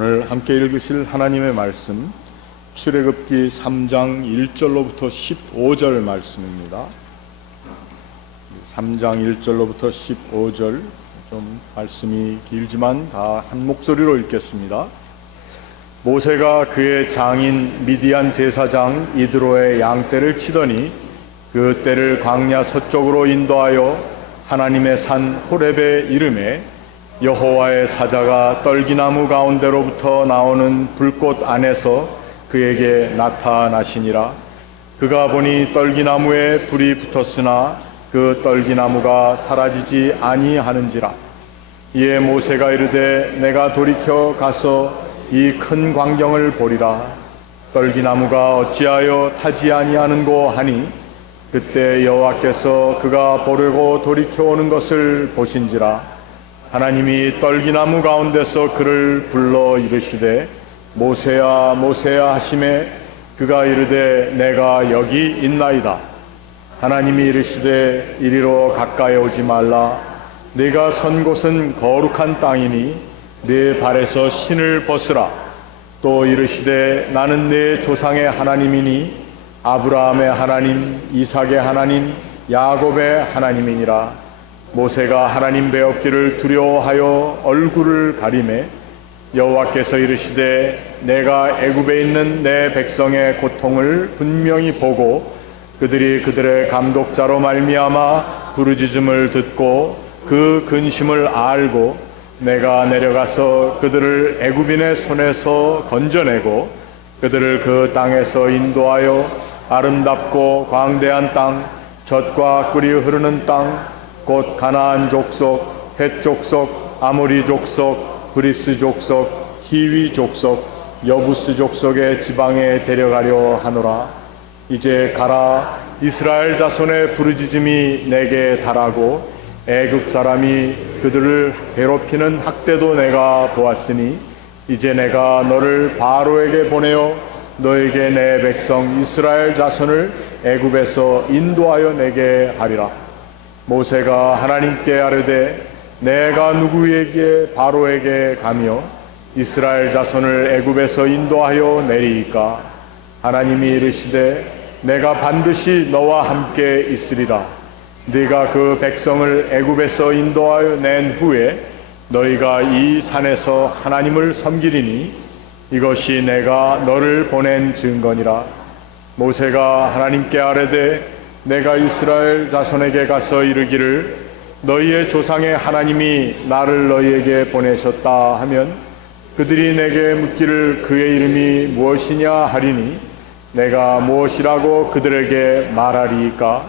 오늘 함께 읽으실 하나님의 말씀 출애굽기 3장 1절로부터 15절 말씀입니다. 3장 1절로부터 15절 좀 말씀이 길지만 다 한 목소리로 읽겠습니다. 모세가 그의 장인 미디안 제사장 이드로의 양떼를 치더니 그 떼를 광야 서쪽으로 인도하여 하나님의 산 호렙에 이르매 여호와의 사자가 떨기나무 가운데로부터 나오는 불꽃 안에서 그에게 나타나시니라. 그가 보니 떨기나무에 불이 붙었으나 그 떨기나무가 사라지지 아니하는지라. 이에 모세가 이르되 내가 돌이켜 가서 이 큰 광경을 보리라. 떨기나무가 어찌하여 타지 아니하는고 하니 그때 여호와께서 그가 보려고 돌이켜 오는 것을 보신지라. 하나님이 떨기나무 가운데서 그를 불러 이르시되 모세야 모세야 하시매 그가 이르되 내가 여기 있나이다. 하나님이 이르시되 이리로 가까이 오지 말라. 네가 선 곳은 거룩한 땅이니 네 발에서 신을 벗으라. 또 이르시되 나는 네 조상의 하나님이니 아브라함의 하나님, 이삭의 하나님, 야곱의 하나님이니라. 모세가 하나님 배웠기를 두려워하여 얼굴을 가리매 여호와께서 이르시되 내가 애굽에 있는 내 백성의 고통을 분명히 보고 그들이 그들의 감독자로 말미암아 부르짖음을 듣고 그 근심을 알고 내가 내려가서 그들을 애굽인의 손에서 건져내고 그들을 그 땅에서 인도하여 아름답고 광대한 땅, 젖과 꿀이 흐르는 땅, 곧 가나안 족속, 헷 족속, 아모리 족속, 브리스 족속, 히위 족속, 여부스 족속의 지방에 데려가려 하노라. 이제 가라. 이스라엘 자손의 부르짖음이 내게 달하고 애굽 사람이 그들을 괴롭히는 학대도 내가 보았으니 이제 내가 너를 바로에게 보내어 너에게 내 백성 이스라엘 자손을 애굽에서 인도하여 내게 하리라. 모세가 하나님께 아뢰되 내가 누구에게 바로에게 가며 이스라엘 자손을 애굽에서 인도하여 내리이까. 하나님이 이르시되 내가 반드시 너와 함께 있으리라. 네가 그 백성을 애굽에서 인도하여 낸 후에 너희가 이 산에서 하나님을 섬기리니 이것이 내가 너를 보낸 증거니라. 모세가 하나님께 아뢰되 내가 이스라엘 자손에게 가서 이르기를 너희의 조상의 하나님이 나를 너희에게 보내셨다 하면 그들이 내게 묻기를 그의 이름이 무엇이냐 하리니 내가 무엇이라고 그들에게 말하리이까.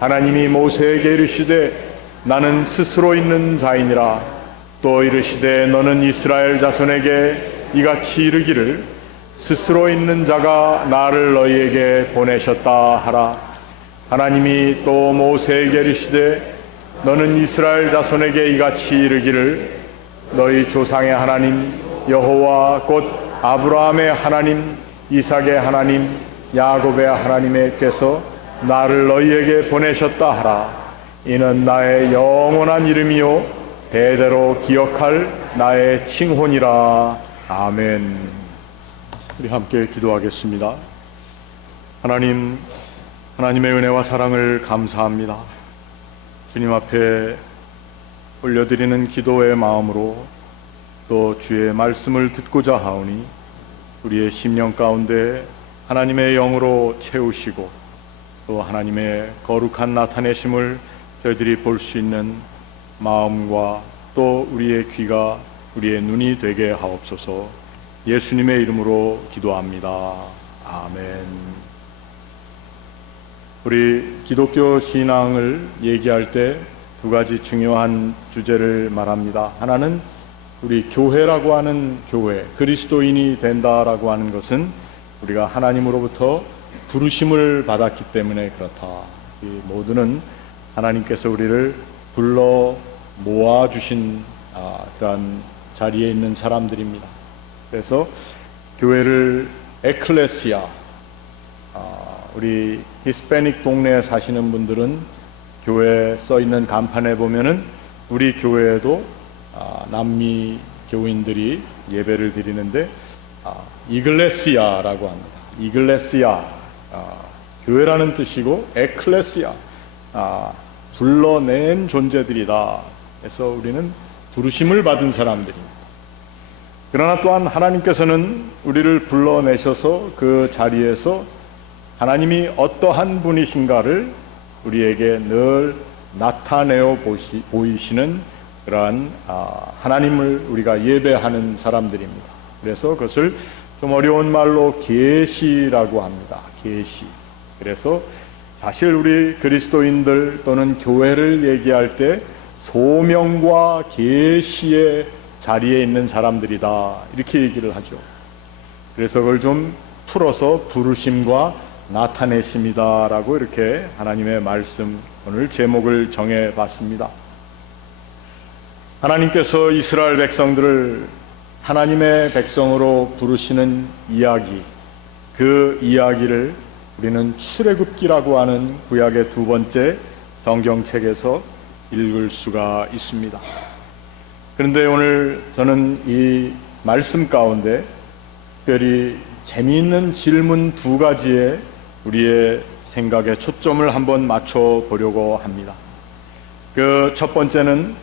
하나님이 모세에게 이르시되 나는 스스로 있는 자이니라. 또 이르시되 너는 이스라엘 자손에게 이같이 이르기를 스스로 있는 자가 나를 너희에게 보내셨다 하라. 하나님이 또 모세에게 이르시되 너는 이스라엘 자손에게 이같이 이르기를 너희 조상의 하나님 여호와 곧 아브라함의 하나님, 이삭의 하나님, 야곱의 하나님께서 나를 너희에게 보내셨다 하라. 이는 나의 영원한 이름이요 대대로 기억할 나의 칭혼이라. 아멘. 우리 함께 기도하겠습니다. 하나님의 은혜와 사랑을 감사합니다. 주님 앞에 올려드리는 기도의 마음으로 또 주의 말씀을 듣고자 하오니 우리의 심령 가운데 하나님의 영으로 채우시고 또 하나님의 거룩한 나타내심을 저희들이 볼 수 있는 마음과 또 우리의 귀가 우리의 눈이 되게 하옵소서. 예수님의 이름으로 기도합니다. 아멘. 우리 기독교 신앙을 얘기할 때 두 가지 중요한 주제를 말합니다. 하나는 우리 교회라고 하는 교회, 그리스도인이 된다라고 하는 것은 우리가 하나님으로부터 부르심을 받았기 때문에 그렇다. 이 모두는 하나님께서 우리를 불러 모아주신 그러한 자리에 있는 사람들입니다. 그래서 교회를 에클레시아, 우리 히스패닉 동네에 사시는 분들은 교회에 써있는 간판에 보면은 우리 교회에도 남미 교인들이 예배를 드리는데 이글레시아라고 합니다. 이글레시아, 교회라는 뜻이고 에클레시아, 불러낸 존재들이다. 그래서 우리는 부르심을 받은 사람들입니다. 그러나 또한 하나님께서는 우리를 불러내셔서 그 자리에서 하나님이 어떠한 분이신가를 우리에게 늘 나타내어 보이시는 그러한 하나님을 우리가 예배하는 사람들입니다. 그래서 그것을 좀 어려운 말로 계시라고 합니다. 계시. 그래서 사실 우리 그리스도인들 또는 교회를 얘기할 때 소명과 계시의 자리에 있는 사람들이다, 이렇게 얘기를 하죠. 그래서 그걸 좀 풀어서 부르심과 나타내심이다 라고 이렇게 하나님의 말씀, 오늘 제목을 정해봤습니다. 하나님께서 이스라엘 백성들을 하나님의 백성으로 부르시는 이야기, 그 이야기를 우리는 출애굽기라고 하는 구약의 두 번째 성경책에서 읽을 수가 있습니다. 그런데 오늘 저는 이 말씀 가운데 특별히 재미있는 질문 두 가지에 우리의 생각에 초점을 한번 맞춰 보려고 합니다. 그 첫 번째는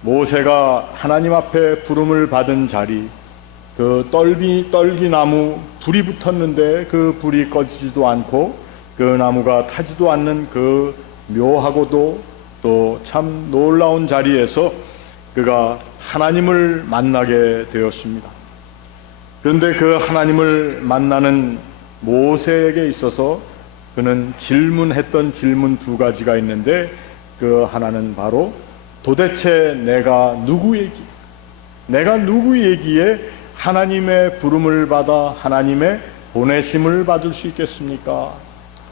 모세가 하나님 앞에 부름을 받은 자리, 그 떨기나무 불이 붙었는데 그 불이 꺼지지도 않고 그 나무가 타지도 않는 그 묘하고도 또 참 놀라운 자리에서 그가 하나님을 만나게 되었습니다. 그런데 그 하나님을 만나는 모세에게 있어서 그는 질문했던 질문 두 가지가 있는데, 그 하나는 바로 도대체 내가 누구이기에 하나님의 부름을 받아 하나님의 보내심을 받을 수 있겠습니까?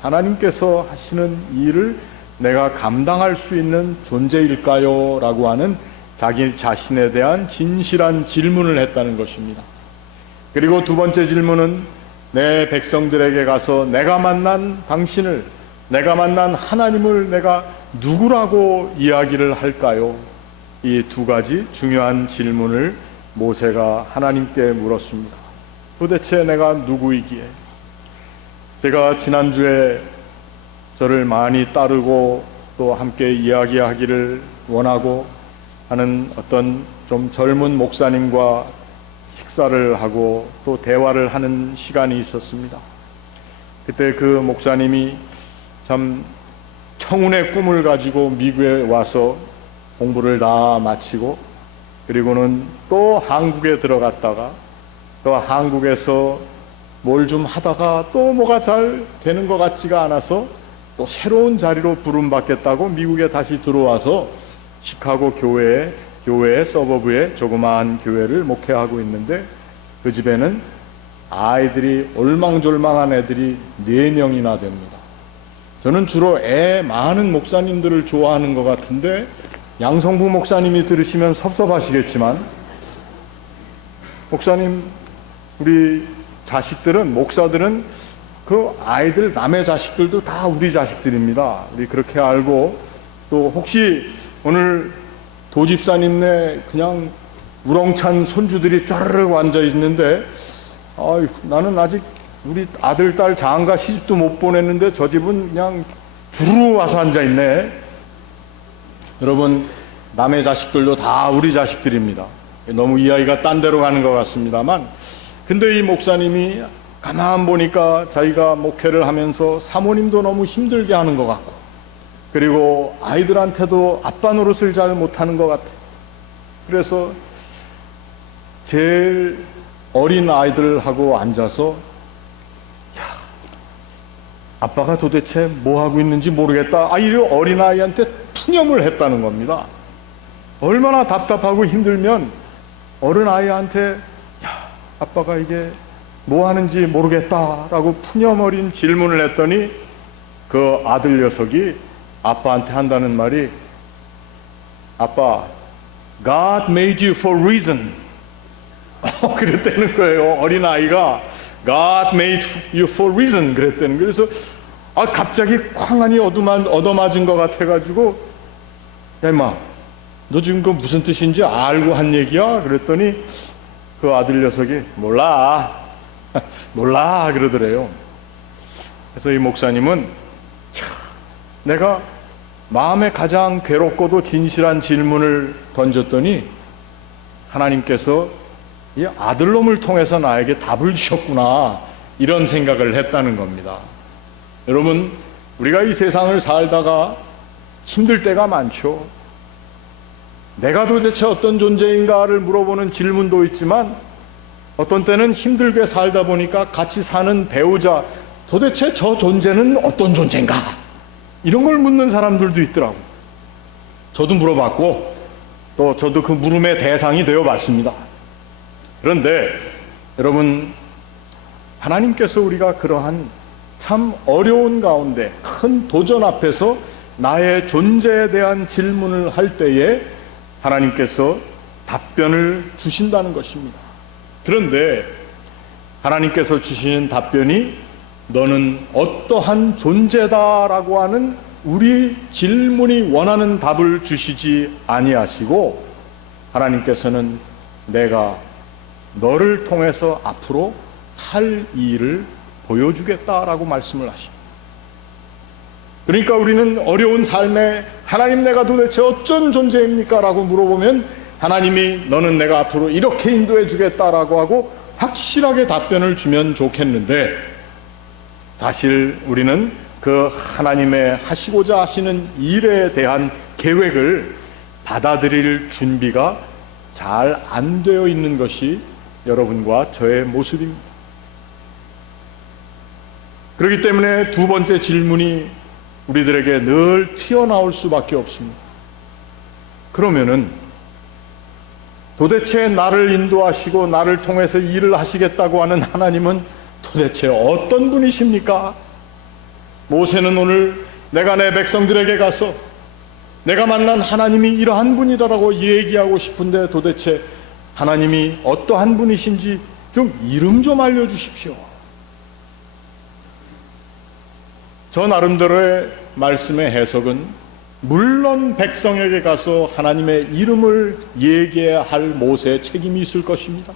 하나님께서 하시는 일을 내가 감당할 수 있는 존재일까요? 라고 하는 자기 자신에 대한 진실한 질문을 했다는 것입니다. 그리고 두 번째 질문은 내 백성들에게 가서 내가 만난 당신을, 내가 만난 하나님을 내가 누구라고 이야기를 할까요? 이 두 가지 중요한 질문을 모세가 하나님께 물었습니다. 도대체 내가 누구이기에? 제가 지난주에 저를 많이 따르고 또 함께 이야기하기를 원하고 하는 어떤 좀 젊은 목사님과 식사를 하고 또 대화를 하는 시간이 있었습니다. 그때 그 목사님이 참 청운의 꿈을 가지고 미국에 와서 공부를 다 마치고 그리고는 또 한국에 들어갔다가 또 한국에서 뭘 좀 하다가 또 뭐가 잘 되는 것 같지가 않아서 또 새로운 자리로 부름받겠다고 미국에 다시 들어와서 시카고 교회 서버브의 조그마한 교회를 목회하고 있는데, 그 집에는 아이들이 올망졸망한 애들이 4명이나 됩니다. 저는 주로 애 많은 목사님들을 좋아하는 것 같은데 양성부 목사님이 들으시면 섭섭하시겠지만, 목사님, 우리 자식들은, 목사들은 그 아이들, 남의 자식들도 다 우리 자식들입니다. 우리 그렇게 알고, 또 혹시 오늘 도집사님네 그냥 우렁찬 손주들이 쫘르륵 앉아 있는데, 나는 아직 우리 아들, 딸 장가 시집도 못 보냈는데 저 집은 그냥 두루 와서 앉아 있네. 여러분, 남의 자식들도 다 우리 자식들입니다. 너무 이야기가 딴 데로 가는 것 같습니다만, 근데 이 목사님이 가만 보니까 자기가 목회를 하면서 사모님도 너무 힘들게 하는 것 같고, 그리고 아이들한테도 아빠 노릇을 잘 못하는 것 같아요. 그래서 제일 어린 아이들하고 앉아서 아빠가 도대체 뭐 하고 있는지 모르겠다, 이 어린아이한테 푸념을 했다는 겁니다. 얼마나 답답하고 힘들면 어른아이한테 아빠가 이게 뭐 하는지 모르겠다라고 푸념 어린 질문을 했더니 그 아들 녀석이 아빠한테 한다는 말이, 아빠, God made you for reason. 그랬다는 거예요. 어린아이가 God made you for reason 그랬다는 거예요. 그래서 갑자기 쾅하니 얻어맞은 것 같아가지고, 야 임마, 너 지금 그 무슨 뜻인지 알고 한 얘기야? 그랬더니 그 아들 녀석이 몰라 몰라 그러더래요. 그래서 이 목사님은 내가 마음에 가장 괴롭고도 진실한 질문을 던졌더니 하나님께서 이 아들놈을 통해서 나에게 답을 주셨구나, 이런 생각을 했다는 겁니다. 여러분, 우리가 이 세상을 살다가 힘들 때가 많죠. 내가 도대체 어떤 존재인가를 물어보는 질문도 있지만, 어떤 때는 힘들게 살다 보니까 같이 사는 배우자, 도대체 저 존재는 어떤 존재인가, 이런 걸 묻는 사람들도 있더라고요. 저도 물어봤고 또 저도 그 물음의 대상이 되어봤습니다. 그런데 여러분, 하나님께서 우리가 그러한 참 어려운 가운데 큰 도전 앞에서 나의 존재에 대한 질문을 할 때에 하나님께서 답변을 주신다는 것입니다. 그런데 하나님께서 주시는 답변이 너는 어떠한 존재다라고 하는 우리 질문이 원하는 답을 주시지 아니하시고, 하나님께서는 내가 너를 통해서 앞으로 할 일을 보여주겠다라고 말씀을 하십니다. 그러니까 우리는 어려운 삶에 하나님, 내가 도대체 어쩐 존재입니까? 라고 물어보면 하나님이 너는 내가 앞으로 이렇게 인도해 주겠다라고 하고 확실하게 답변을 주면 좋겠는데, 사실 우리는 그 하나님의 하시고자 하시는 일에 대한 계획을 받아들일 준비가 잘 안 되어 있는 것이 여러분과 저의 모습입니다. 그렇기 때문에 두 번째 질문이 우리들에게 늘 튀어나올 수밖에 없습니다. 그러면은 도대체 나를 인도하시고 나를 통해서 일을 하시겠다고 하는 하나님은 도대체 어떤 분이십니까? 모세는 오늘 내가 내 백성들에게 가서 내가 만난 하나님이 이러한 분이라고 얘기하고 싶은데 도대체 하나님이 어떠한 분이신지 좀 이름 좀 알려주십시오. 저 나름대로의 말씀의 해석은 물론 백성에게 가서 하나님의 이름을 얘기해야 할 모세의 책임이 있을 것입니다.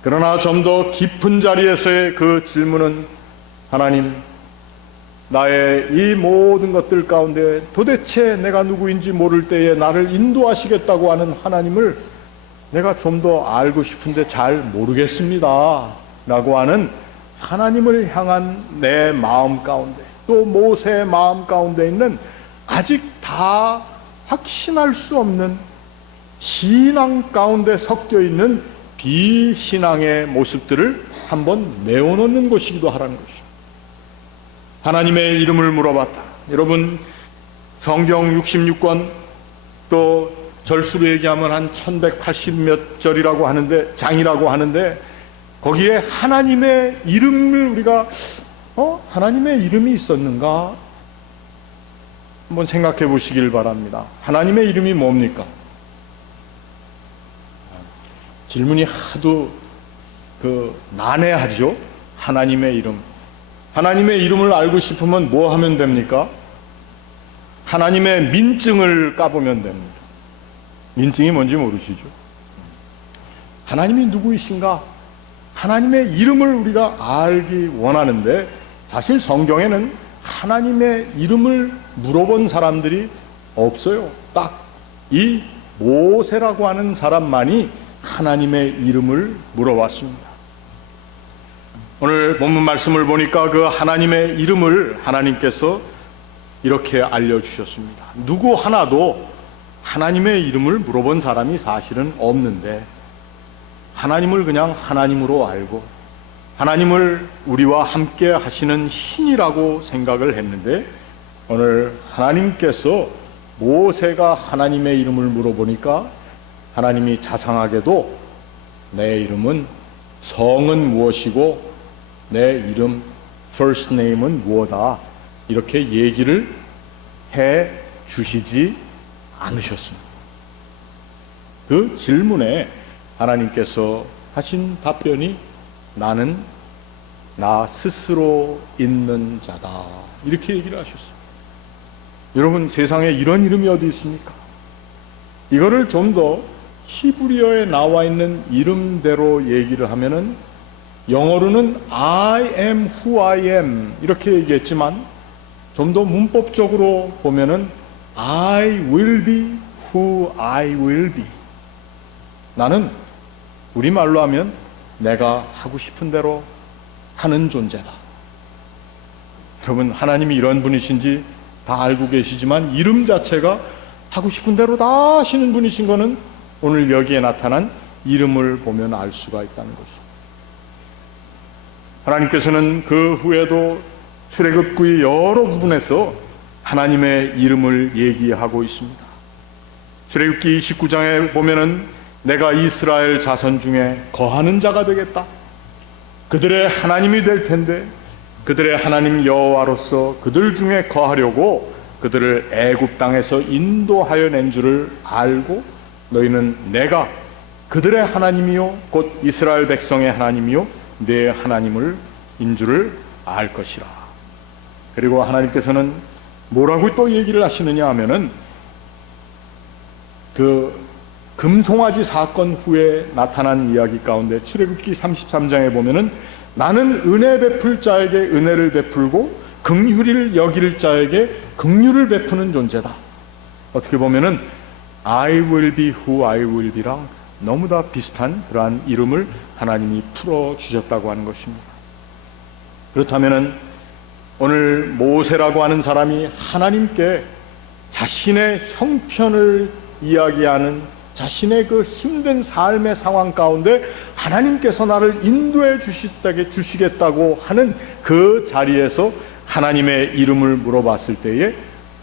그러나 좀 더 깊은 자리에서의 그 질문은, 하나님, 나의 이 모든 것들 가운데 도대체 내가 누구인지 모를 때에 나를 인도하시겠다고 하는 하나님을 내가 좀 더 알고 싶은데 잘 모르겠습니다 라고 하는 하나님을 향한 내 마음 가운데, 또 모세의 마음 가운데 있는 아직 다 확신할 수 없는 신앙 가운데 섞여 있는 비신앙의 모습들을 한번 내어놓는 것이기도 하라는 것이죠. 하나님의 이름을 물어봤다. 여러분, 성경 66권, 또 절수로 얘기하면 한 1180몇 절이라고 하는데, 장이라고 하는데, 거기에 하나님의 이름을 우리가 하나님의 이름이 있었는가 한번 생각해 보시길 바랍니다. 하나님의 이름이 뭡니까? 질문이 하도 난해하죠. 하나님의 이름. 하나님의 이름을 알고 싶으면 뭐 하면 됩니까? 하나님의 민증을 까보면 됩니다. 민증이 뭔지 모르시죠? 하나님이 누구이신가? 하나님의 이름을 우리가 알기 원하는데, 사실 성경에는 하나님의 이름을 물어본 사람들이 없어요. 딱 이 모세라고 하는 사람만이 하나님의 이름을 물어봤습니다. 오늘 본문 말씀을 보니까 그 하나님의 이름을 하나님께서 이렇게 알려주셨습니다. 누구 하나도 하나님의 이름을 물어본 사람이 사실은 없는데, 하나님을 그냥 하나님으로 알고 하나님을 우리와 함께 하시는 신이라고 생각을 했는데, 오늘 하나님께서 모세가 하나님의 이름을 물어보니까 하나님이 자상하게도 내 이름은, 성은 무엇이고 내 이름 first name은 무엇이다, 이렇게 얘기를 해 주시지 않으셨습니다. 그 질문에 하나님께서 하신 답변이 나는 나 스스로 있는 자다, 이렇게 얘기를 하셨어요. 여러분, 세상에 이런 이름이 어디 있습니까? 이거를 좀 더 히브리어에 나와 있는 이름대로 얘기를 하면은, 영어로는 I am who I am 이렇게 얘기했지만 좀 더 문법적으로 보면은 I will be who I will be. 나는 우리말로 하면 내가 하고 싶은 대로 하는 존재다. 여러분, 하나님이 이런 분이신지 다 알고 계시지만 이름 자체가 하고 싶은 대로 다 하시는 분이신 거는 오늘 여기에 나타난 이름을 보면 알 수가 있다는 것이죠. 하나님께서는 그 후에도 출애굽기의 여러 부분에서 하나님의 이름을 얘기하고 있습니다. 출애굽기 19장에 보면은 내가 이스라엘 자손 중에 거하는 자가 되겠다. 그들의 하나님이 될 텐데 그들의 하나님 여호와로서 그들 중에 거하려고 그들을 애굽 땅에서 인도하여 낸 줄을 알고 너희는 내가 그들의 하나님이요 곧 이스라엘 백성의 하나님이요 내 하나님을 인 줄을 알 것이라. 그리고 하나님께서는 뭐라고 또 얘기를 하시느냐 하면은 그 금송아지 사건 후에 나타난 이야기 가운데 출애굽기 33장에 보면은 나는 은혜 베풀 자에게 은혜를 베풀고 긍휼을 여길 자에게 긍휼을 베푸는 존재다. 어떻게 보면은 I will be who I will be랑 너무나 비슷한 그러한 이름을 하나님이 풀어주셨다고 하는 것입니다. 그렇다면은 오늘 모세라고 하는 사람이 하나님께 자신의 형편을 이야기하는 자신의 그 힘든 삶의 상황 가운데 하나님께서 나를 인도해 주시겠다고 하는 그 자리에서 하나님의 이름을 물어봤을 때에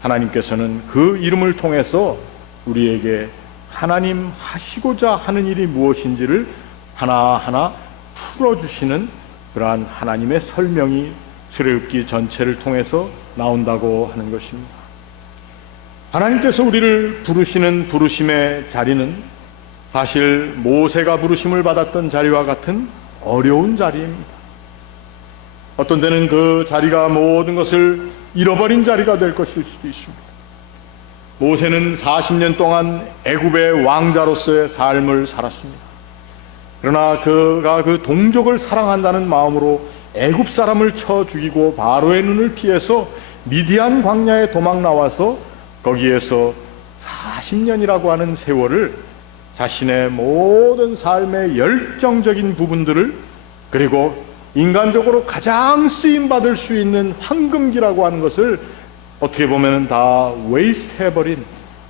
하나님께서는 그 이름을 통해서 우리에게 하나님 하시고자 하는 일이 무엇인지를 하나하나 풀어주시는 그러한 하나님의 설명이 출애굽기 전체를 통해서 나온다고 하는 것입니다. 하나님께서 우리를 부르시는 부르심의 자리는 사실 모세가 부르심을 받았던 자리와 같은 어려운 자리입니다. 어떤 때는 그 자리가 모든 것을 잃어버린 자리가 될 것일 수도 있습니다. 모세는 40년 동안 애굽의 왕자로서의 삶을 살았습니다. 그러나 그가 그 동족을 사랑한다는 마음으로 애굽 사람을 쳐 죽이고 바로의 눈을 피해서 미디안 광야에 도망 나와서 거기에서 40년이라고 하는 세월을 자신의 모든 삶의 열정적인 부분들을 그리고 인간적으로 가장 쓰임받을 수 있는 황금기라고 하는 것을 어떻게 보면 다 웨이스트 해버린,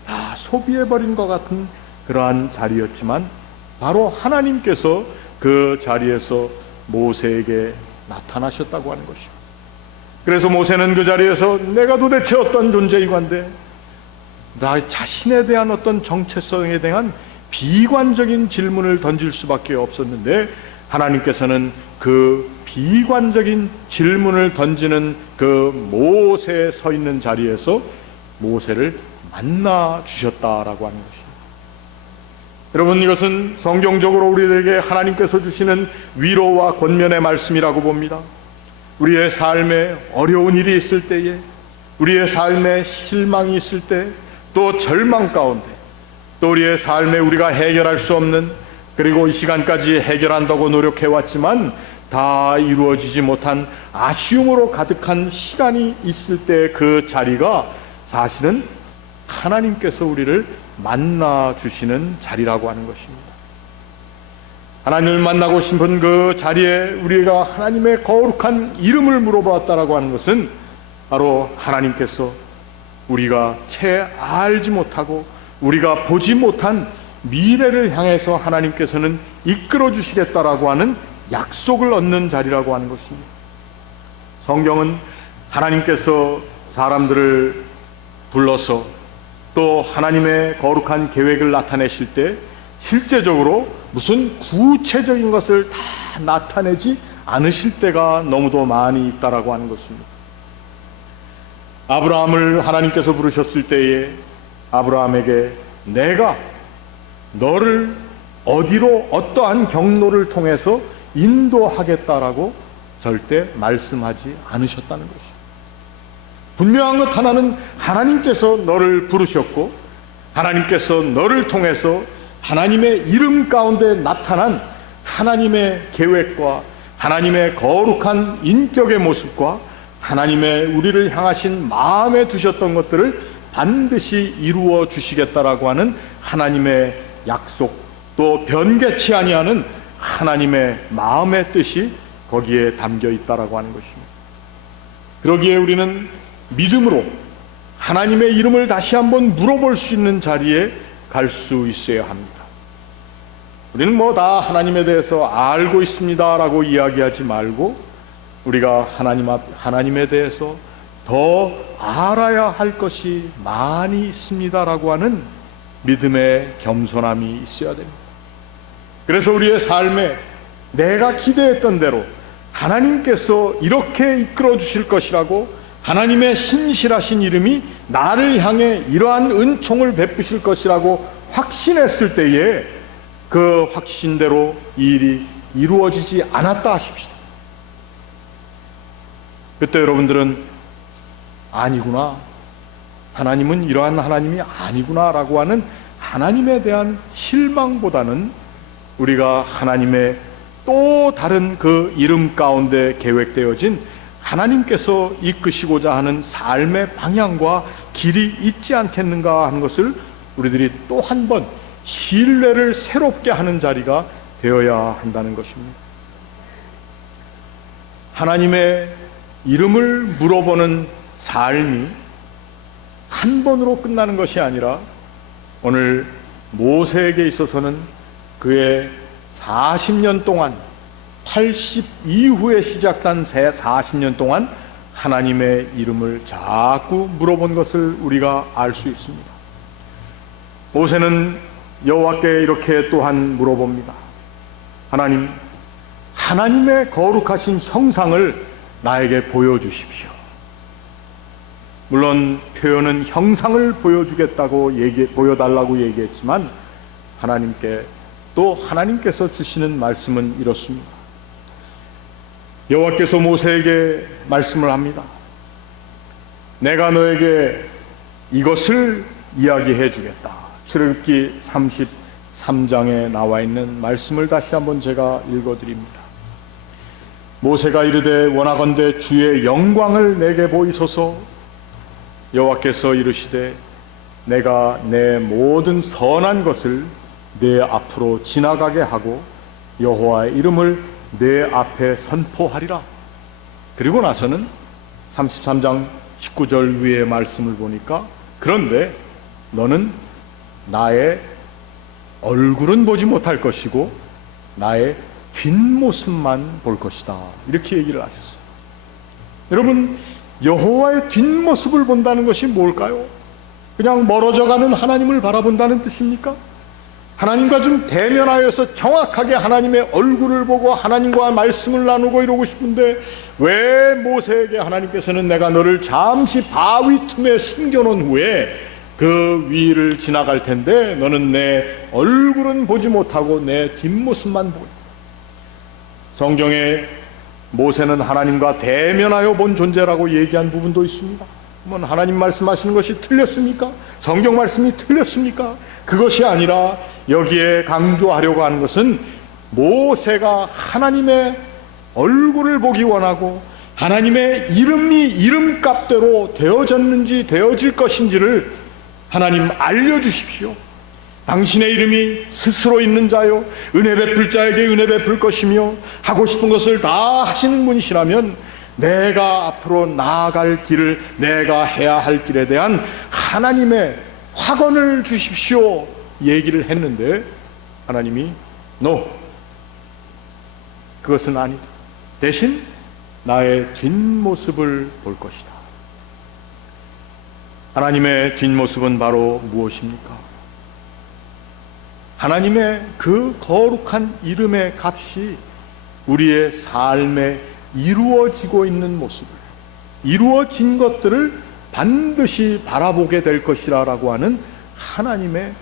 다 소비해버린 것 같은 그러한 자리였지만 바로 하나님께서 그 자리에서 모세에게 나타나셨다고 하는 것이죠. 그래서 모세는 그 자리에서 내가 도대체 어떤 존재이건데 나 자신에 대한 어떤 정체성에 대한 비관적인 질문을 던질 수밖에 없었는데 하나님께서는 그 비관적인 질문을 던지는 그 모세에 서 있는 자리에서 모세를 만나 주셨다라고 하는 것입니다. 여러분, 이것은 성경적으로 우리에게 하나님께서 주시는 위로와 권면의 말씀이라고 봅니다. 우리의 삶에 어려운 일이 있을 때에, 우리의 삶에 실망이 있을 때, 또 절망 가운데, 또 우리의 삶에 우리가 해결할 수 없는, 그리고 이 시간까지 해결한다고 노력해왔지만 다 이루어지지 못한 아쉬움으로 가득한 시간이 있을 때 그 자리가 사실은 하나님께서 우리를 만나 주시는 자리라고 하는 것입니다. 하나님을 만나고 싶은 그 자리에 우리가 하나님의 거룩한 이름을 물어보았다라고 하는 것은 바로 하나님께서 우리가 채 알지 못하고 우리가 보지 못한 미래를 향해서 하나님께서는 이끌어 주시겠다라고 하는 약속을 얻는 자리라고 하는 것입니다. 성경은 하나님께서 사람들을 불러서 또 하나님의 거룩한 계획을 나타내실 때 실제적으로 무슨 구체적인 것을 다 나타내지 않으실 때가 너무도 많이 있다라고 하는 것입니다. 아브라함을 하나님께서 부르셨을 때에 아브라함에게 내가 너를 어디로 어떠한 경로를 통해서 인도하겠다라고 절대 말씀하지 않으셨다는 것입니다. 분명한 것 하나는 하나님께서 너를 부르셨고 하나님께서 너를 통해서 하나님의 이름 가운데 나타난 하나님의 계획과 하나님의 거룩한 인격의 모습과 하나님의 우리를 향하신 마음에 두셨던 것들을 반드시 이루어 주시겠다라고 하는 하나님의 약속, 또 변개치 아니하는 하나님의 마음의 뜻이 거기에 담겨 있다라고 하는 것입니다. 그러기에 우리는 믿음으로 하나님의 이름을 다시 한번 물어볼 수 있는 자리에 갈 수 있어야 합니다. 우리는 뭐 다 하나님에 대해서 알고 있습니다라고 이야기하지 말고 우리가 하나님에 대해서 더 알아야 할 것이 많이 있습니다라고 하는 믿음의 겸손함이 있어야 됩니다. 그래서 우리의 삶에 내가 기대했던 대로 하나님께서 이렇게 이끌어 주실 것이라고 하나님의 신실하신 이름이 나를 향해 이러한 은총을 베푸실 것이라고 확신했을 때에 그 확신대로 이 일이 이루어지지 않았다 하십시오. 그때 여러분들은 아니구나, 하나님은 이러한 하나님이 아니구나 라고 하는 하나님에 대한 실망보다는 우리가 하나님의 또 다른 그 이름 가운데 계획되어진 하나님께서 이끄시고자 하는 삶의 방향과 길이 있지 않겠는가 하는 것을 우리들이 또 한 번 신뢰를 새롭게 하는 자리가 되어야 한다는 것입니다. 하나님의 이름을 물어보는 삶이 한 번으로 끝나는 것이 아니라 오늘 모세에게 있어서는 그의 40년 동안 80 이후에 시작된 40년 동안 하나님의 이름을 자꾸 물어본 것을 우리가 알 수 있습니다. 모세는 여호와께 이렇게 또한 물어봅니다. 하나님, 하나님의 거룩하신 형상을 나에게 보여주십시오. 물론 표현은 형상을 보여달라고 얘기했지만 하나님께서 주시는 말씀은 이렇습니다. 여호와께서 모세에게 말씀을 합니다. 내가 너에게 이것을 이야기해 주겠다. 출애굽기 33장에 나와 있는 말씀을 다시 한번 제가 읽어드립니다. 모세가 이르되 원하건대 주의 영광을 내게 보이소서. 여호와께서 이르시되 내가 내 모든 선한 것을 내 앞으로 지나가게 하고 여호와의 이름을 내 앞에 선포하리라. 그리고 나서는 33장 19절 위의 말씀을 보니까 그런데 너는 나의 얼굴은 보지 못할 것이고 나의 뒷모습만 볼 것이다. 이렇게 얘기를 하셨어요. 여러분, 여호와의 뒷모습을 본다는 것이 뭘까요? 그냥 멀어져가는 하나님을 바라본다는 뜻입니까? 하나님과 좀 대면하여서 정확하게 하나님의 얼굴을 보고 하나님과 말씀을 나누고 이러고 싶은데 왜 모세에게 하나님께서는 내가 너를 잠시 바위 틈에 숨겨놓은 후에 그 위를 지나갈 텐데 너는 내 얼굴은 보지 못하고 내 뒷모습만 보고. 성경에 모세는 하나님과 대면하여 본 존재라고 얘기한 부분도 있습니다. 그러면 하나님 말씀하시는 것이 틀렸습니까? 성경 말씀이 틀렸습니까? 그것이 아니라 여기에 강조하려고 하는 것은 모세가 하나님의 얼굴을 보기 원하고 하나님의 이름이 이름값대로 되어졌는지 되어질 것인지를 하나님 알려주십시오. 당신의 이름이 스스로 있는 자요 은혜 베풀 자에게 은혜 베풀 것이며 하고 싶은 것을 다 하시는 분이시라면 내가 앞으로 나아갈 길을, 내가 해야 할 길에 대한 하나님의 확언을 주십시오 얘기를 했는데 하나님이 그것은 아니다. 대신 나의 뒷모습을 볼 것이다. 하나님의 뒷모습은 바로 무엇입니까? 하나님의 그 거룩한 이름의 값이 우리의 삶에 이루어지고 있는 모습을, 이루어진 것들을 반드시 바라보게 될 것이라고 하는 하나님의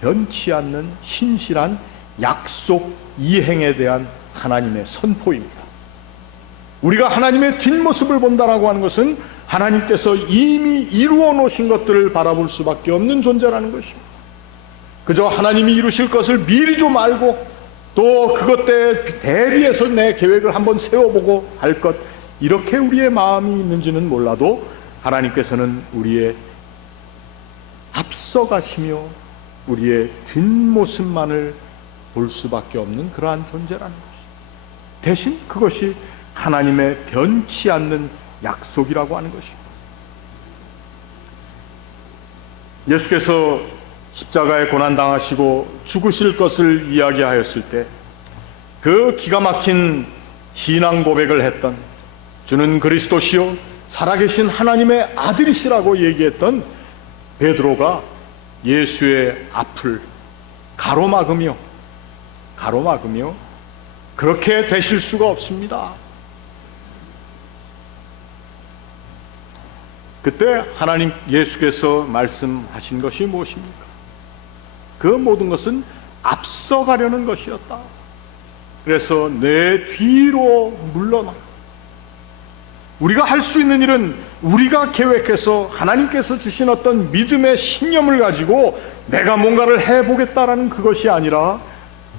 변치 않는 신실한 약속 이행에 대한 하나님의 선포입니다. 우리가 하나님의 뒷모습을 본다라고 하는 것은 하나님께서 이미 이루어 놓으신 것들을 바라볼 수밖에 없는 존재라는 것입니다. 그저 하나님이 이루실 것을 미리 좀 알고 또 그것 때 대비해서 내 계획을 한번 세워보고 할 것, 이렇게 우리의 마음이 있는지는 몰라도 하나님께서는 우리의 앞서가시며 우리의 뒷모습만을 볼 수밖에 없는 그러한 존재라는 것입니다. 대신 그것이 하나님의 변치 않는 약속이라고 하는 것입니다. 예수께서 십자가에 고난당하시고 죽으실 것을 이야기하였을 때 그 기가 막힌 신앙 고백을 했던, 주는 그리스도시요 살아계신 하나님의 아들이시라고 얘기했던 베드로가 예수의 앞을 가로막으며 그렇게 되실 수가 없습니다. 그때 하나님 예수께서 말씀하신 것이 무엇입니까? 그 모든 것은 앞서가려는 것이었다. 그래서 내 뒤로 물러나. 우리가 할 수 있는 일은 우리가 계획해서 하나님께서 주신 어떤 믿음의 신념을 가지고 내가 뭔가를 해보겠다라는 그것이 아니라,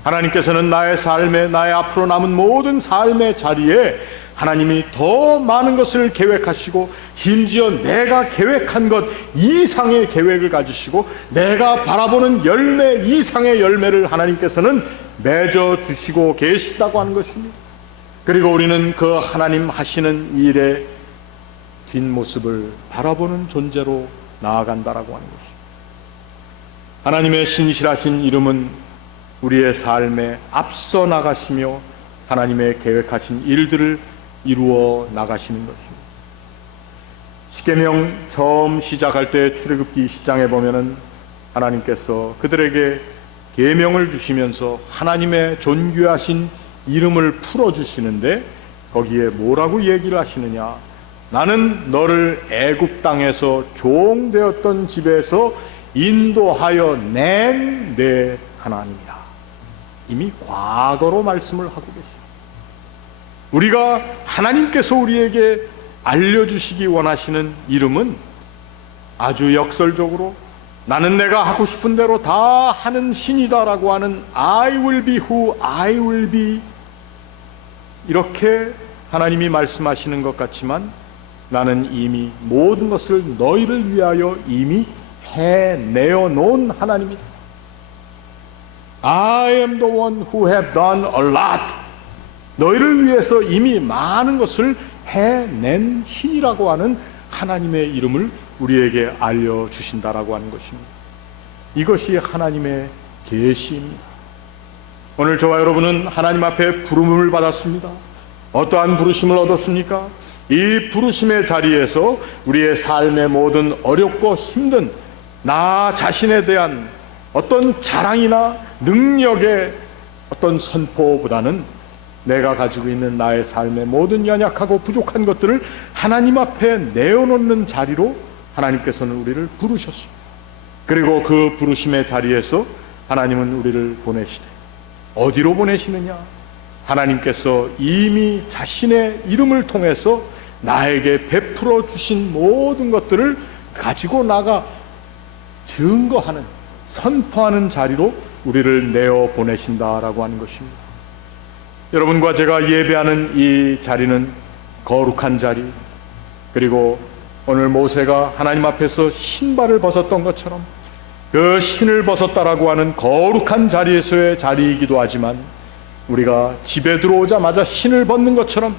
하나님께서는 나의 삶에, 나의 앞으로 남은 모든 삶의 자리에 하나님이 더 많은 것을 계획하시고 심지어 내가 계획한 것 이상의 계획을 가지시고 내가 바라보는 열매 이상의 열매를 하나님께서는 맺어주시고 계시다고 하는 것입니다. 그리고 우리는 그 하나님 하시는 일의 뒷모습을 바라보는 존재로 나아간다라고 하는 것입니다. 하나님의 신실하신 이름은 우리의 삶에 앞서 나가시며 하나님의 계획하신 일들을 이루어 나가시는 것입니다. 십계명 처음 시작할 때 출애굽기 20장에 보면은 하나님께서 그들에게 계명을 주시면서 하나님의 존귀하신 이름을 풀어주시는데 거기에 뭐라고 얘기를 하시느냐? 나는 너를 애굽 땅에서 종되었던 집에서 인도하여 낸 내 하나님이라. 이미 과거로 말씀을 하고 계십니다. 우리가 하나님께서 우리에게 알려주시기 원하시는 이름은 아주 역설적으로 나는 내가 하고 싶은 대로 다 하는 신이다라고 하는 I will be who I will be, 이렇게 하나님이 말씀하시는 것 같지만 나는 이미 모든 것을 너희를 위하여 이미 해내어 놓은 하나님이다. I am the one who have done a lot. 너희를 위해서 이미 많은 것을 해낸 신이라고 하는 하나님의 이름을 우리에게 알려주신다라고 하는 것입니다. 이것이 하나님의 계시입니다. 오늘 저와 여러분은 하나님 앞에 부름을 받았습니다. 어떠한 부르심을 얻었습니까? 이 부르심의 자리에서 우리의 삶의 모든 어렵고 힘든 나 자신에 대한 어떤 자랑이나 능력의 어떤 선포보다는 내가 가지고 있는 나의 삶의 모든 연약하고 부족한 것들을 하나님 앞에 내어놓는 자리로 하나님께서는 우리를 부르셨습니다. 그리고 그 부르심의 자리에서 하나님은 우리를 보내시되 어디로 보내시느냐? 하나님께서 이미 자신의 이름을 통해서 나에게 베풀어 주신 모든 것들을 가지고 나가 증거하는, 선포하는 자리로 우리를 내어 보내신다라고 하는 것입니다. 여러분과 제가 예배하는 이 자리는 거룩한 자리, 그리고 오늘 모세가 하나님 앞에서 신발을 벗었던 것처럼 그 신을 벗었다라고 하는 거룩한 자리에서의 자리이기도 하지만, 우리가 집에 들어오자마자 신을 벗는 것처럼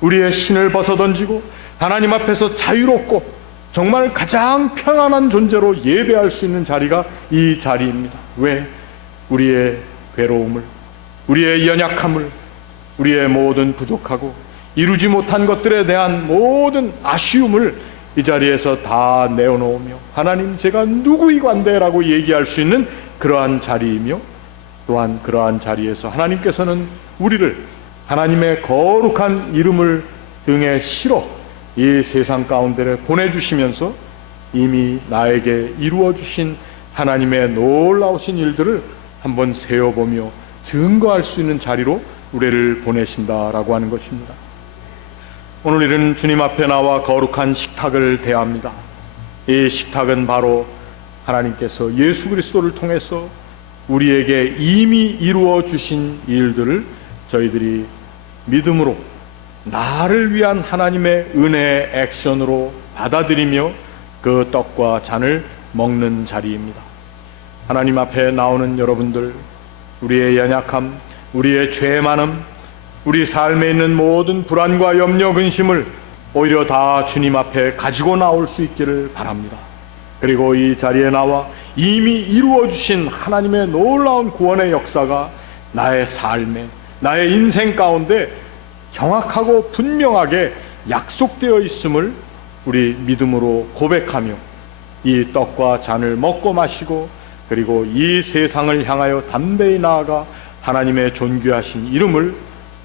우리의 신을 벗어던지고 하나님 앞에서 자유롭고 정말 가장 평안한 존재로 예배할 수 있는 자리가 이 자리입니다. 왜? 우리의 괴로움을, 우리의 연약함을, 우리의 모든 부족하고 이루지 못한 것들에 대한 모든 아쉬움을 이 자리에서 다 내어놓으며 하나님 제가 누구이관대라고 얘기할 수 있는 그러한 자리이며, 또한 그러한 자리에서 하나님께서는 우리를 하나님의 거룩한 이름을 등에 실어 이 세상 가운데 보내주시면서 이미 나에게 이루어주신 하나님의 놀라우신 일들을 한번 세어보며 증거할 수 있는 자리로 우리를 보내신다라고 하는 것입니다. 오늘 일은 주님 앞에 나와 거룩한 식탁을 대합니다. 이 식탁은 바로 하나님께서 예수 그리스도를 통해서 우리에게 이미 이루어 주신 일들을 저희들이 믿음으로 나를 위한 하나님의 은혜의 액션으로 받아들이며 그 떡과 잔을 먹는 자리입니다. 하나님 앞에 나오는 여러분들, 우리의 연약함, 우리의 죄 많음, 우리 삶에 있는 모든 불안과 염려, 근심을 오히려 다 주님 앞에 가지고 나올 수 있기를 바랍니다. 그리고 이 자리에 나와 이미 이루어 주신 하나님의 놀라운 구원의 역사가 나의 삶에, 나의 인생 가운데 정확하고 분명하게 약속되어 있음을 우리 믿음으로 고백하며 이 떡과 잔을 먹고 마시고, 그리고 이 세상을 향하여 담대히 나아가 하나님의 존귀하신 이름을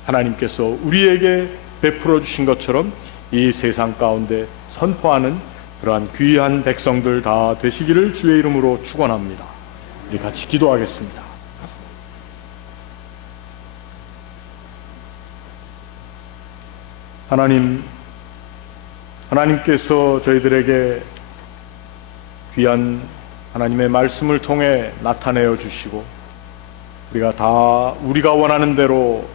하나님께서 우리에게 베풀어 주신 것처럼 이 세상 가운데 선포하는 그러한 귀한 백성들 다 되시기를 주의 이름으로 축원합니다. 우리 같이 기도하겠습니다. 하나님께서 저희들에게 귀한 하나님의 말씀을 통해 나타내어 주시고, 우리가 원하는 대로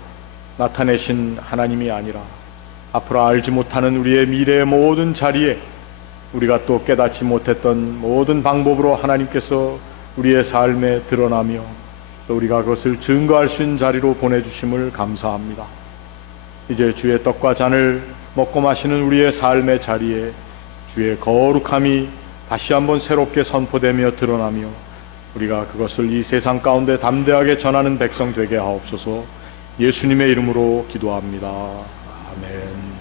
나타내신 하나님이 아니라 앞으로 알지 못하는 우리의 미래의 모든 자리에 우리가 또 깨닫지 못했던 모든 방법으로 하나님께서 우리의 삶에 드러나며 또 우리가 그것을 증거할 수 있는 자리로 보내주심을 감사합니다. 이제 주의 떡과 잔을 먹고 마시는 우리의 삶의 자리에 주의 거룩함이 다시 한번 새롭게 선포되며 드러나며 우리가 그것을 이 세상 가운데 담대하게 전하는 백성 되게 하옵소서. 예수님의 이름으로 기도합니다. 아멘.